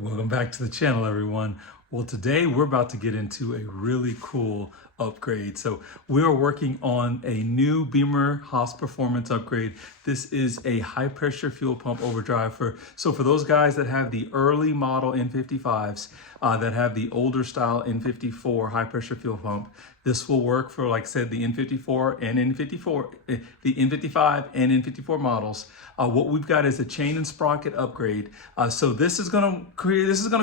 Welcome back to the channel, everyone. Well, today we're about to get into a really cool upgrade. So we are working on a new Beamer Haas Performance upgrade. This is a high pressure fuel pump overdrive for those guys that have the early model N55s, that have the older style N54 high pressure fuel pump. This will work for, like I said, the N54 and N54, the N55 and N54 models. What we've got is a chain and sprocket upgrade. So this is gonna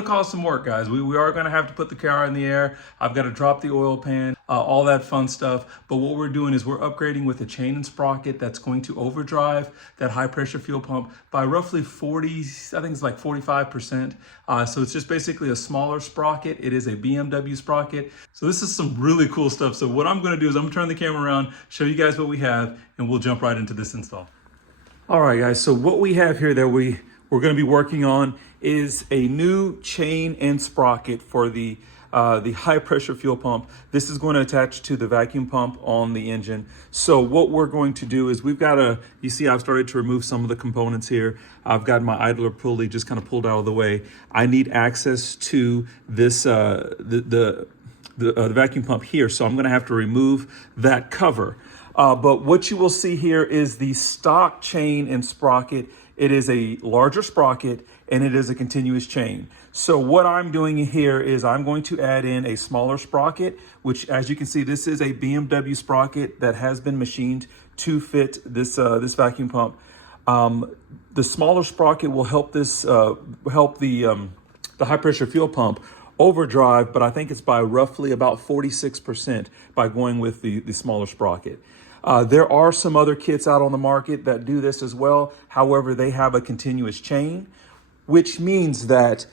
cause some work, guys. We are gonna have to put the car in the air. I've got to drop the oil pan, all that fun stuff. But what we're doing is we're upgrading with a chain and sprocket that's going to overdrive that high pressure fuel pump by roughly 40, I think it's like 45%. So it's just basically a smaller sprocket. It is a BMW sprocket. So this is some really cool stuff. So what I'm gonna do is I'm gonna turn the camera around, show you guys what we have, and we'll jump right into this install. All right, guys, so what we have here that we're gonna be working on is a new chain and sprocket for the high pressure fuel pump. This is going to attach to the vacuum pump on the engine. So what we're going to do is you see I've started to remove some of the components here. I've got my idler pulley just kind of pulled out of the way. I need access to this, the vacuum pump here. So I'm gonna have to remove that cover. But what you will see here is the stock chain and sprocket. It is a larger sprocket and it is a continuous chain. So what I'm doing here is I'm going to add in a smaller sprocket, which, as you can see, this is a BMW sprocket that has been machined to fit this vacuum pump. The smaller sprocket will help help the high pressure fuel pump overdrive, but I think it's by roughly about 46% by going with the smaller sprocket. There are some other kits out on the market that do this as well. However, they have a continuous chain, which means that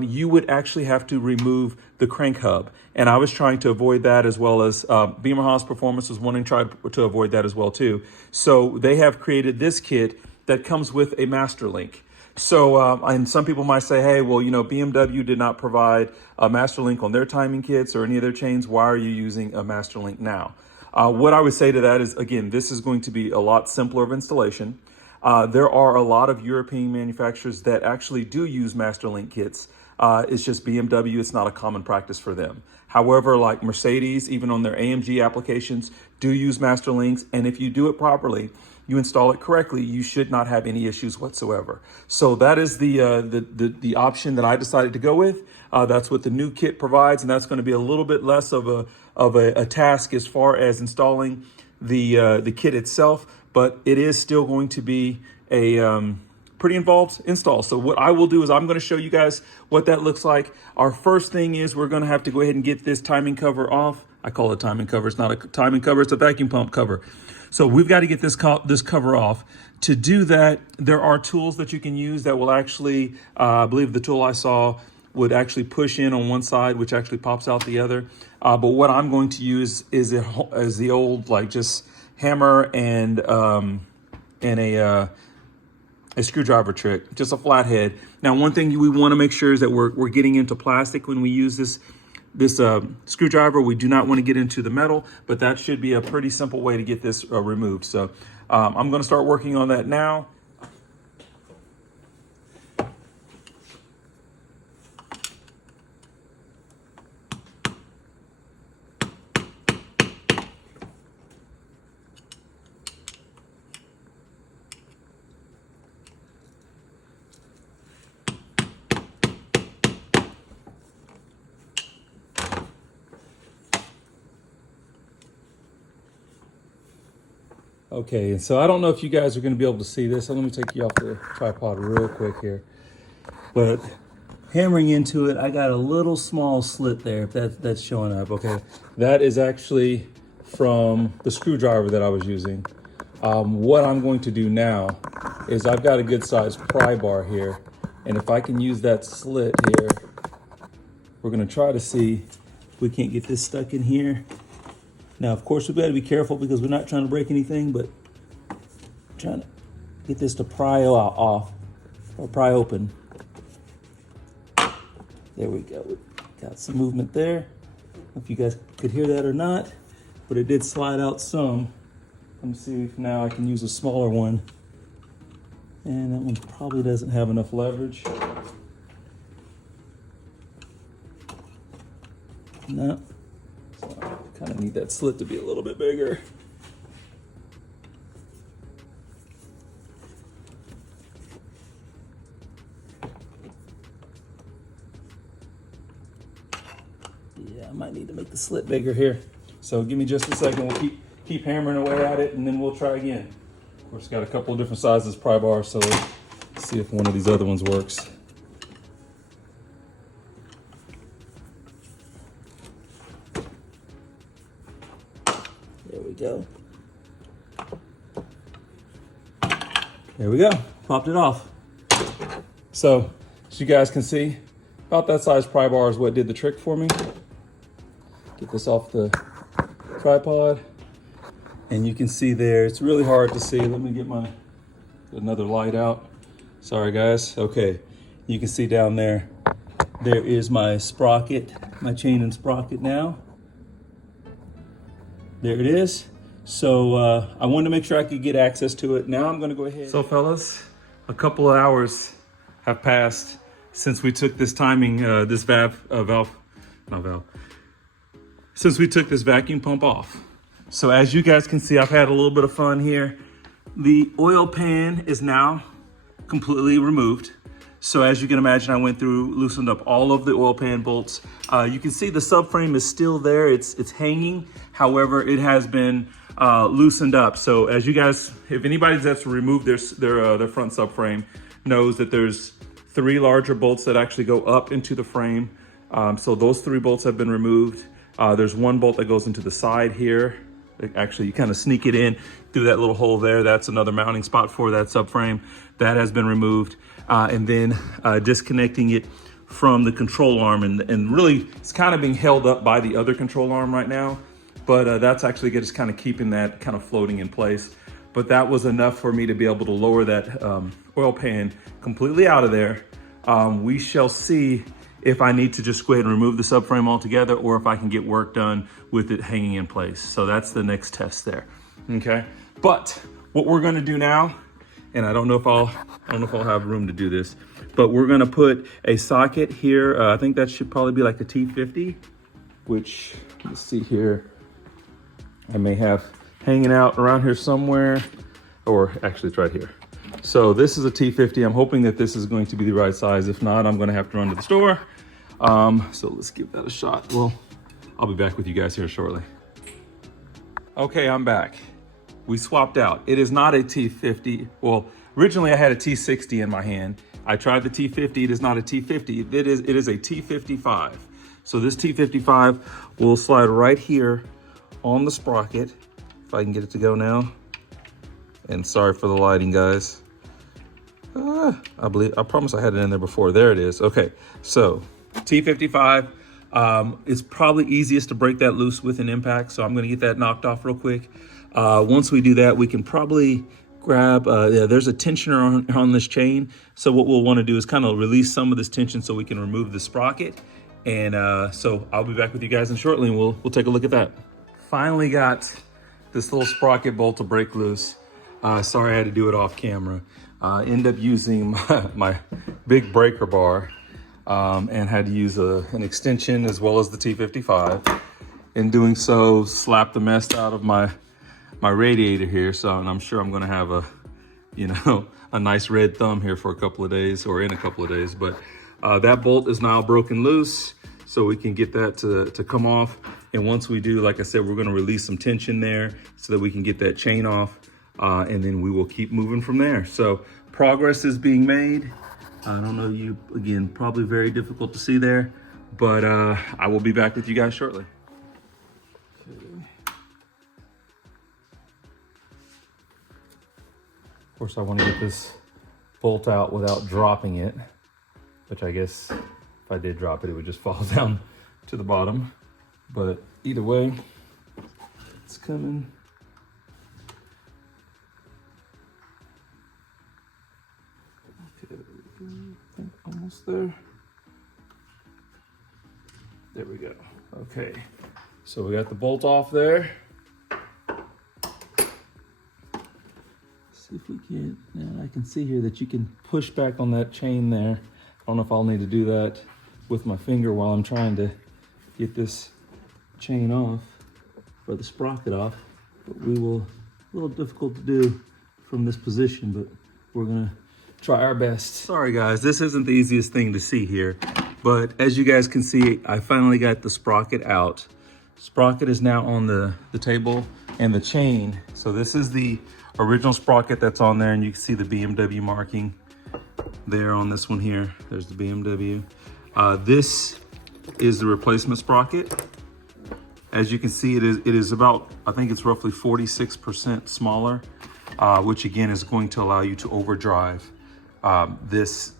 you would actually have to remove the crank hub. And I was trying to avoid that, as well as Beamer Haas Performance was wanting to try to avoid that as well too. So they have created this kit that comes with a master link. So, and some people might say, hey, well, BMW did not provide a master link on their timing kits or any of their chains. Why are you using a master link now? What I would say to that is, again, this is going to be a lot simpler of installation. There are a lot of European manufacturers that actually do use master link kits. It's just BMW, it's not a common practice for them. However, like Mercedes, even on their AMG applications, do use master links. And if you do it properly, you install it correctly, you should not have any issues whatsoever. So that is the option that I decided to go with. That's what the new kit provides, and that's going to be a little bit less of a task as far as installing the kit itself, but it is still going to be a pretty involved install. So what I will do is I'm going to show you guys what that looks like. Our first thing is we're going to have to go ahead and get this timing cover off. I call it timing cover. It's not a timing cover, it's a vacuum pump cover. So we've got to get this cover off. To do that, there are tools that you can use that will actually, I believe the tool I saw would actually push in on one side, which actually pops out the other. But what I'm going to use is the old, like, just hammer and a screwdriver trick, just a flathead. Now, one thing we want to make sure is that we're getting into plastic when we use this screwdriver. We do not want to get into the metal, but that should be a pretty simple way to get this removed. So I'm going to start working on that now. Okay, so I don't know if you guys are going to be able to see this. So let me take you off the tripod real quick here. But hammering into it, I got a little small slit there, if that's showing up, okay? That is actually from the screwdriver that I was using. What I'm going to do now is I've got a good sized pry bar here. And if I can use that slit here, we're going to try to see if we can't get this stuck in here. Now, of course, we've got to be careful because we're not trying to break anything, but trying to get this to pry off or pry open. There we go. We got some movement there. I don't know if you guys could hear that or not, but it did slide out some. Let me see if now I can use a smaller one. And that one probably doesn't have enough leverage. No. So kind of need that slit to be a little bit bigger. Yeah, I might need to make the slit bigger here. So give me just a second. We'll keep hammering away at it, and then we'll try again. Of course, got a couple of different sizes pry bars, so let's see if one of these other ones works. There we go. There we go. Popped it off. So, as you guys can see, about that size pry bar is what did the trick for me. Get this off the tripod. And you can see there, it's really hard to see. Let me get another light out. Sorry guys. Okay, you can see down there, there is my sprocket, my chain and sprocket now. There it is. So I wanted to make sure I could get access to it. Now I'm gonna go ahead. So fellas, a couple of hours have passed since we took this since we took this vacuum pump off. So as you guys can see, I've had a little bit of fun here. The oil pan is now completely removed. So as you can imagine, I went through, loosened up all of the oil pan bolts. You can see the subframe is still there. It's hanging. However, it has been loosened up. So as you guys, if anybody that's removed their front subframe knows that there's 3 larger bolts that actually go up into the frame. So those 3 bolts have been removed. There's 1 bolt that goes into the side here. Actually, you kind of sneak it in through that little hole there. That's another mounting spot for that subframe. That has been removed. And then disconnecting it from the control arm. And really, it's kind of being held up by the other control arm right now. But that's actually just kind of keeping that kind of floating in place. But that was enough for me to be able to lower that oil pan completely out of there. We shall see if I need to just go ahead and remove the subframe altogether, or if I can get work done with it hanging in place. So that's the next test there, okay? But what we're gonna do now, and I don't know if I'll have room to do this, but we're gonna put a socket here. I think that should probably be like a T50, which, let's see here, I may have hanging out around here somewhere, or actually it's right here. So this is a T50. I'm hoping that this is going to be the right size. If not, I'm gonna have to run to the store. So let's give that a shot. Well, I'll be back with you guys here shortly. Okay, I'm back. We swapped out. It is not a T50. Well, originally I had a T60 in my hand. I tried the T50, it is not a T50. It is a T55. So this T55 will slide right here on the sprocket. If I can get it to go now. And sorry for the lighting, guys. I promise I had it in there before. There it is. Okay, so T55 is probably easiest to break that loose with an impact. So I'm gonna get that knocked off real quick. Once we do that, we can probably grab, there's a tensioner on this chain. So what we'll wanna do is kind of release some of this tension so we can remove the sprocket. And so I'll be back with you guys in shortly and we'll take a look at that. Finally got this little sprocket bolt to break loose. Sorry I had to do it off camera. End up using my big breaker bar and had to use an extension as well as the T55. In doing so, slapped the mess out of my radiator here. So, and I'm sure I'm gonna have a nice red thumb here for a couple of days, or in a couple of days. But that bolt is now broken loose, so we can get that to come off. And once we do, like I said, we're gonna release some tension there so that we can get that chain off. And then we will keep moving from there. So progress is being made. I don't know, you, again, probably very difficult to see there, but I will be back with you guys shortly. Okay. Of course, I want to get this bolt out without dropping it, which I guess if I did drop it, it would just fall down to the bottom. But either way, it's coming. Almost there. There we go. Okay, so we got the bolt off there. See if we can. Now I can see here that you can push back on that chain there. I don't know if I'll need to do that with my finger while I'm trying to get this chain off, or the sprocket off, but a little difficult to do from this position, but we're gonna try our best. Sorry guys, this isn't the easiest thing to see here, but as you guys can see, I finally got the sprocket out. Sprocket is now on the table, and the chain. So this is the original sprocket that's on there, and you can see the BMW marking there on this one here. There's the BMW. This is the replacement sprocket. As you can see, it is about, I think it's roughly 46% smaller, which again is going to allow you to overdrive this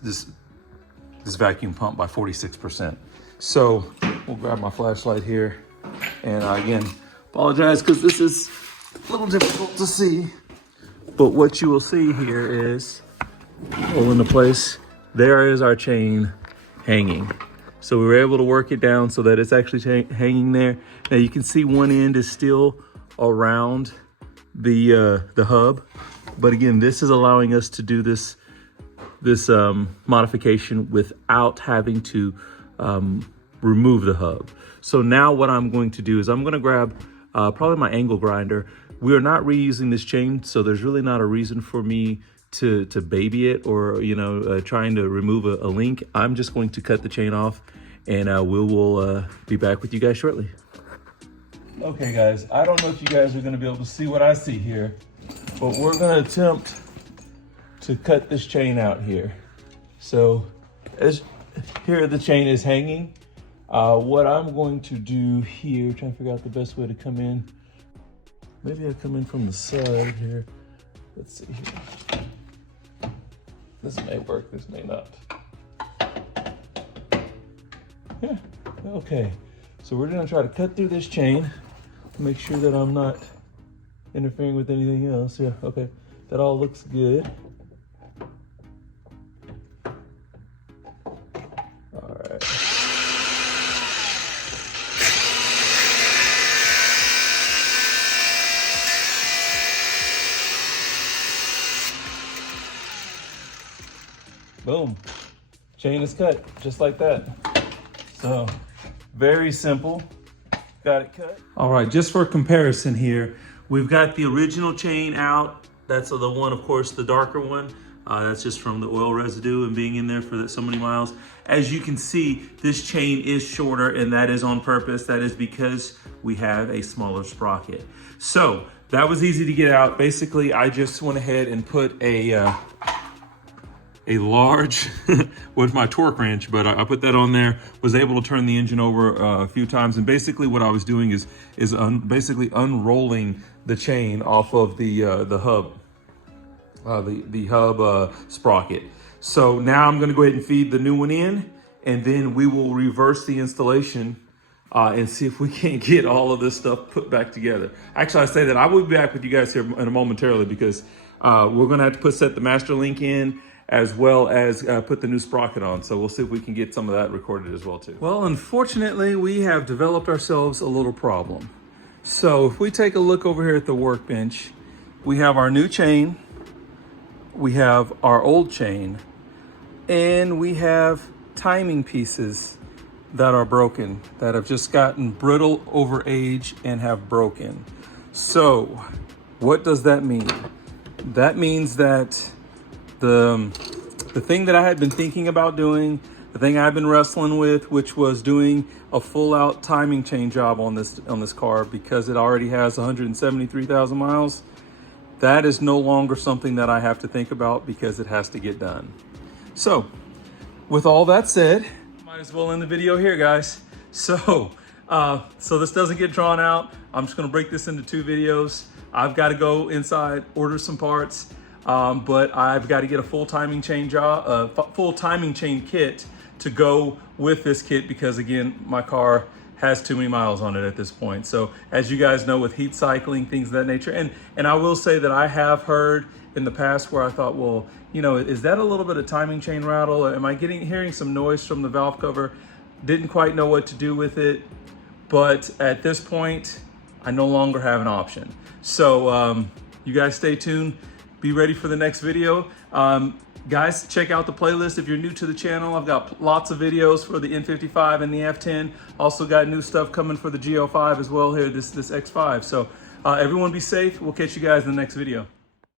vacuum pump by 46%. So we'll grab my flashlight here. And again, apologize because this is a little difficult to see, but what you will see here is, pull into place, there is our chain hanging. So we were able to work it down so that it's actually hanging there. Now you can see one end is still around the hub, but again, this is allowing us to do this modification without having to remove the hub. So now what I'm going to do is I'm gonna grab probably my angle grinder. We are not reusing this chain, so there's really not a reason for me to baby it or trying to remove a link. I'm just going to cut the chain off, and we will be back with you guys shortly. Okay guys, I don't know if you guys are gonna be able to see what I see here, but we're gonna attempt to cut this chain out here. So here the chain is hanging. What I'm going to do here, trying to figure out the best way to come in. Maybe I come in from the side here. Let's see here. This may work, this may not. Yeah, okay. So we're gonna try to cut through this chain, make sure that I'm not interfering with anything else. Yeah, okay, that all looks good. All right. Boom, chain is cut, just like that. So, very simple, got it cut. All right, just for comparison here, we've got the original chain out. That's the one, of course, the darker one. That's just from the oil residue and being in there for so many miles. As you can see, this chain is shorter, and that is on purpose. That is because we have a smaller sprocket. So, that was easy to get out. Basically, I just went ahead and put a large with my torque wrench, but I put that on there, was able to turn the engine over a few times. And basically what I was doing is basically unrolling the chain off of the hub, the hub sprocket. So now I'm gonna go ahead and feed the new one in, and then we will reverse the installation and see if we can't get all of this stuff put back together. Actually, I say that I will be back with you guys here in a momentarily, because we're gonna have to set the master link in, as well as put the new sprocket on. So we'll see if we can get some of that recorded as well too. Well, unfortunately, we have developed ourselves a little problem. So if we take a look over here at the workbench, we have our new chain, we have our old chain, and we have timing pieces that are broken, that have just gotten brittle over age and have broken. So what does that mean? That means that the thing that I had been thinking about doing, the thing I've been wrestling with, which was doing a full out timing chain job on this car, because it already has 173,000 miles, that is no longer something that I have to think about, because it has to get done. So with all that said, might as well end the video here, guys. So this doesn't get drawn out, I'm just gonna break this into 2 videos. I've got to go inside, order some parts. But I've got to get a full timing chain kit to go with this kit, because again, my car has too many miles on it at this point. So as you guys know, with heat cycling, things of that nature, and I will say that I have heard in the past where I thought, well, is that a little bit of timing chain rattle? Am I hearing some noise from the valve cover? Didn't quite know what to do with it, but at this point, I no longer have an option. So you guys stay tuned. Be ready for the next video. Guys, check out the playlist if you're new to the channel. I've got lots of videos for the N55 and the F10. Also got new stuff coming for the G05 as well here, this X5. So everyone be safe. We'll catch you guys in the next video.